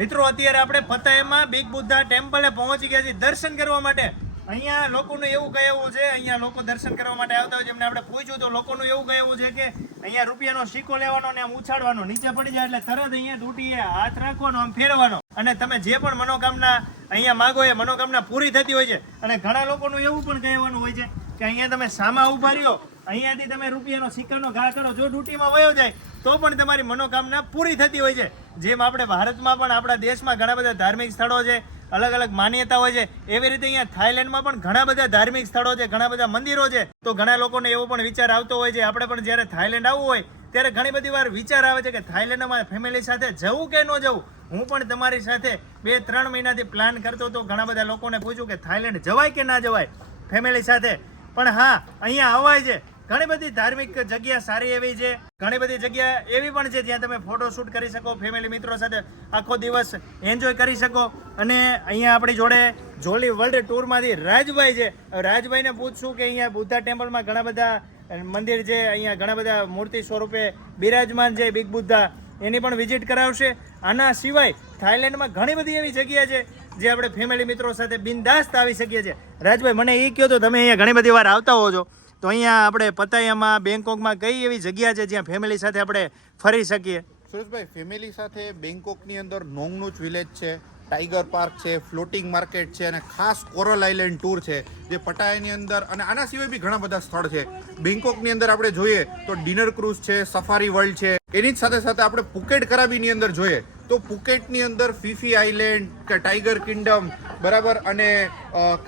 મિત્રો, અત્યારે આપણે ફતેહમાં બિગ બુદ્ધા ટેમ્પલે પહોંચી ગયા છીએ દર્શન કરવા માટે. અહીંયા લોકોનું એવું કહેવું છે, અહીંયા લોકો દર્શન કરવા માટે આવતા હોય છે. એમને આપણે પૂછ્યું તો લોકોનું એવું કહેવું છે કે અહીંયા રૂપિયાનો સિક્કો લેવાનો ને આમ ઉછાળવાનો, નીચે પડી જાય એટલે તરત અહીંયા તૂટીએ હાથ રાખવાનો, આમ ફેરવાનો. અને તમે જે પણ મનોકામના અહીંયા માગો એ મનોકામના પૂરી થતી હોય છે. અને ઘણા લોકોનું એવું પણ કહેવાનું હોય છે કે અહીંયા તમે સામા ઊભા રહ્યો, અહીંયાથી તમે રૂપિયાનો સિક્કાનો ઘા કરો, જો ડૂટીમાં વયો જાય તો પણ તમારી મનોકામના પૂરી થતી હોય છે. જેમ આપણે ભારતમાં પણ આપણા દેશમાં ઘણા બધા ધાર્મિક સ્થળો છે, અલગ અલગ માન્યતા હોય છે, એવી રીતે અહીંયા થાઈલેન્ડમાં પણ ઘણા બધા ધાર્મિક સ્થળો છે, ઘણા બધા મંદિરો છે. તો ઘણા લોકોને એવો પણ વિચાર આવતો હોય છે, આપણે પણ જ્યારે થાઈલેન્ડ આવવું હોય, ત્યારે ઘણી બધી વાર વિચાર આવે છે કે થાઈલેન્ડમાં ફેમિલી સાથે જવું કે ન જવું? હું પણ તમારી સાથે બે ત્રણ મહિનાથી પ્લાન કરતો હતો, ઘણા બધા લોકોને પૂછ્યું કે થાઈલેન્ડ જવાય કે ના જવાય ફેમિલી સાથે? પણ હા, અહીંયા અવાય છે. ઘણી બધી ધાર્મિક જગ્યા સારી એવી છે. ઘણી બધી જગ્યા એવી પણ છે જ્યાં તમે ફોટો શૂટ કરી શકો ફેમિલી મિત્રો સાથે આખો દિવસ એન્જોય કરી શકો. અને અહીંયા આપણી જોડે જોલી વર્લ્ડ ટૂરમાંથી રાજભાઈ છે. રાજભાઈને પૂછશું કે અહીંયા બુદ્ધા ટેમ્પલમાં ઘણા બધા મંદિર છે. અહીંયા ઘણા બધા મૂર્તિ સ્વરૂપે બિરાજમાન છે બિગ બુદ્ધા. એની પણ વિઝિટ કરાવશે. આના સિવાય થાઈલેન્ડમાં ઘણી બધી એવી જગ્યા છે જે આપણે ફેમિલી મિત્રો સાથે બિંદાસ્ત આવી શકીએ છીએ. રાજભાઈ, મને એ કહો તો તમે અહીંયા ઘણી બધી વાર આવતા હો છો તો અહીંયા આપણે પતાયામાં બેંકોકમાં કઈ એવી જગ્યા છે જ્યાં ફેમિલી સાથે આપણે ફરી શકીએ? સુરેશભાઈ ફેમિલી સાથે બેંકોકની અંદર નોંગનુચ વિલેજ છે ટાઈગર પાર્ક છે ફ્લોટિંગ માર્કેટ છે અને ખાસ કોરલ આઇલેન્ડ ટૂર છે, જે પટાયાની અંદર અને આના સિવાય બી ઘણા બધા સ્થળ છે. બેંકોકની અંદર આપણે જોઈએ તો ડિનર ક્રૂઝ છે સફારી વર્લ્ડ છે. એની જ સાથે સાથે આપણે પુકેટ કરાબીની અંદર જોઈએ તો પુકેટની અંદર ફીફી આઇલેન્ડ કે ટાઈગર કિંગડમ બરાબર? અને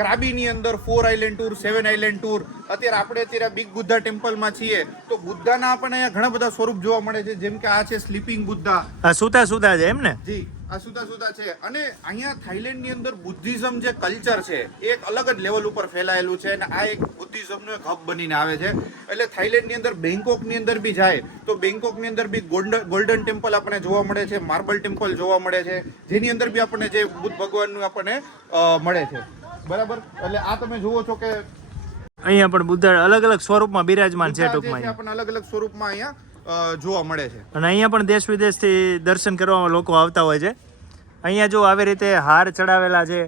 ક્રાબીની અંદર four island tour seven island tour અત્યારે આપણે અત્યારે બિગ બુદ્ધા ટેમ્પલમાં છીએ. તો બુદ્ધાના આપણને અહીંયા ઘણા બધા સ્વરૂપ જોવા મળે છે. જેમ કે આ છે સ્લીપિંગ બુદ્ધા સુતા સુતા છે એમ ને? જી. આ સુધા સુધા છે. અને અહીંયા થાઈલેન્ડની અંદર બુદ્ધિઝમ જે કલ્ચર છે એ એક અલગ જ લેવલ ઉપર ફેલાયેલું છે અને આ એક બુદ્ધિઝમનો એક હબ બનીને આવે છે. એટલે થાઈલેન્ડની અંદર બેંકોકની અંદર બી જાય તો બેંકોકની અંદર બી ગોલ્ડન ગોલ્ડન ટેમ્પલ આપણને જોવા મળે છે માર્બલ ટેમ્પલ જોવા મળે છે જેની અંદર બી આપણને જે બુદ્ધ ભગવાનનું આપણને મળે છે. બરાબર? એટલે આ તમે જુઓ છો કે અહીંયા પણ બુદ્ધ અલગ અલગ સ્વરૂપમાં બિરાજમાન છે ટૂંકમાં આપણને અલગ અલગ સ્વરૂપમાં અહીંયા જોવા મળે છે. અને અહીંયા પણ દેશ વિદેશથી દર્શન કરવા લોકો આવતા હોય છે. અહીંયા જો આવી રીતે હાર ચડાવેલા છે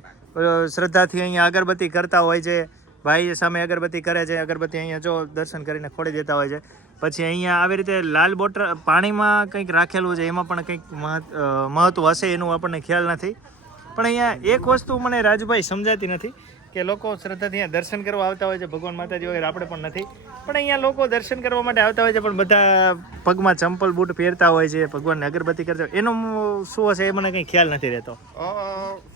શ્રદ્ધાથી અહીંયા અગરબત્તી કરતા હોય છે, ભાઈ સામે અગરબત્તી કરે છે, અગરબત્તી અહીંયા જો દર્શન કરીને ખોડી દેતા હોય છે. પછી અહીંયા આવી રીતે લાલ બોટર પાણીમાં કંઈક રાખેલું છે, એમાં પણ કંઈક મહત્વ હશે એનું આપણને ખ્યાલ નથી. પણ અહીંયા એક વસ્તુ મને રાજભાઈ સમજાતી નથી, કે લોકો શ્રદ્ધાથી અહીંયા દર્શન કરવા આવતા હોય છે, ભગવાન માતાજી વગેરે આપણે પણ નથી. પણ અહીંયા લોકો દર્શન કરવા માટે આવતા હોય છે, પણ બધા પગમાં ચંપલ બૂટ પહેરતા હોય છે ભગવાનને અગરબત્તી કરતા હોય. એનું શું હશે એ મને કંઈ ખ્યાલ નથી રહેતો.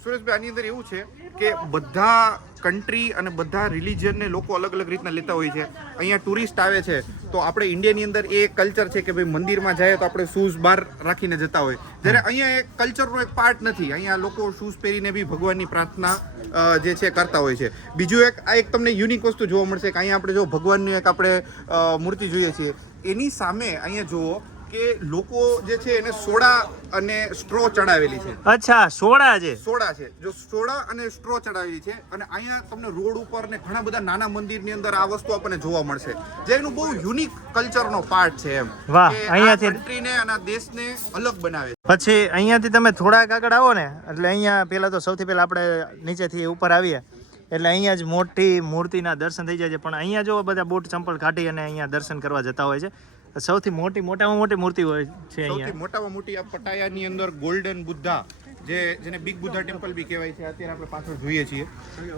સુરેશભાઈ આની અંદર એવું છે કે બધા કન્ટ્રી અને બધા રિલિજનને લોકો અલગ અલગ રીતના લેતા હોય છે. અહીંયા ટુરિસ્ટ આવે છે તો આપણે ઇન્ડિયાની અંદર એ કલ્ચર છે કે ભાઈ મંદિરમાં જાય તો આપણે શૂઝ બહાર રાખીને જતા હોય. જ્યારે અહીંયા એક કલ્ચરનો એક પાર્ટ નથી. અહીંયા લોકો શૂઝ પહેરીને બી ભગવાનની પ્રાર્થના જે છે કરતા હોય છે. બીજું એક આ એક તમને યુનિક વસ્તુ જોવા મળશે કે અહીંયા આપણે જો ભગવાનની એક આપણે મૂર્તિ જોઈએ છીએ. એની સામે અહીંયા જુઓ કે લોકો જે છે એને સોડા અને સ્ટ્રો ચડાવેલી છે. અચ્છા સોડા છે? સોડા છે. જો સોડા અને સ્ટ્રો ચડાવેલી છે અને અહીંયા તમને રોડ ઉપર ને ઘણા બધા નાના મંદિરની અંદર આ વસ્તુ આપણને જોવા મળશે. જે એનું બહુ યુનિક કલ્ચરનો પાર્ટ છે એમ. વાહ, અહીંયાથી- કન્ટ્રીને અને દેશને અલગ બનાવે પછી અહીંયાથી તમે થોડાક આગળ આવો ને એટલે અહીંયા પહેલાં તો સૌથી પહેલાં આપણે નીચેથી ઉપર આવીએ. એટલે અહીંયા જ મોટી મૂર્તિના દર્શન થઈ જાય છે. પણ અહીંયા જો બધા બૂટ ચંપલ કાઢી અને અહીંયા દર્શન કરવા જતા હોય છે. સૌથી મોટી મોટામાં મોટી મૂર્તિ હોય છે અહીંયા. મોટામાં મોટી આ પટાયાની અંદર ગોલ્ડન બુદ્ધા જે જેને બિગ બુદ્ધા ટેમ્પલ બી કહેવાય છે અત્યારે આપણે પાછળ જોઈએ છીએ.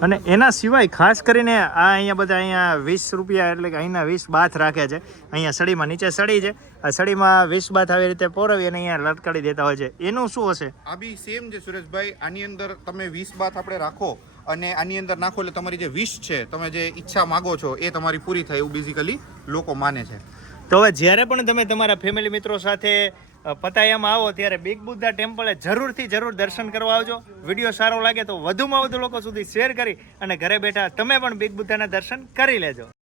અને એના સિવાય ખાસ કરીને આ અહીંયા બધા અહીંયા વીસ રૂપિયા એટલે કે અહીંના વીસ બાથ રાખે છે. અહીંયા સળીમાં નીચે સળી છે. આ સળીમાં વીસ બાથ આવી રીતે પોરવી અને અહીંયા લટકાડી દેતા હોય છે. એનું શું હશે? આ બી સેમ છે સુરેશભાઈ. આની અંદર તમે વીસ બાથ આપણે રાખો અને આની અંદર નાખો એટલે તમારી જે વિશ છે, તમે જે ઈચ્છા માગો છો, એ તમારી પૂરી થાય એવું બેઝિકલી લોકો માને છે. તો હવે જ્યારે પણ તમે તમારા ફેમિલી મિત્રો સાથે પતાયામાં આવો, ત્યારે બિગ બુદ્ધા ટેમ્પલે જરૂરથી જરૂર દર્શન કરવા આવજો. વીડિયો સારો લાગે તો વધુમાં વધુ લોકો સુધી શેર કરી અને ઘરે બેઠા તમે પણ બિગ બુદ્ધાના દર્શન કરી લેજો.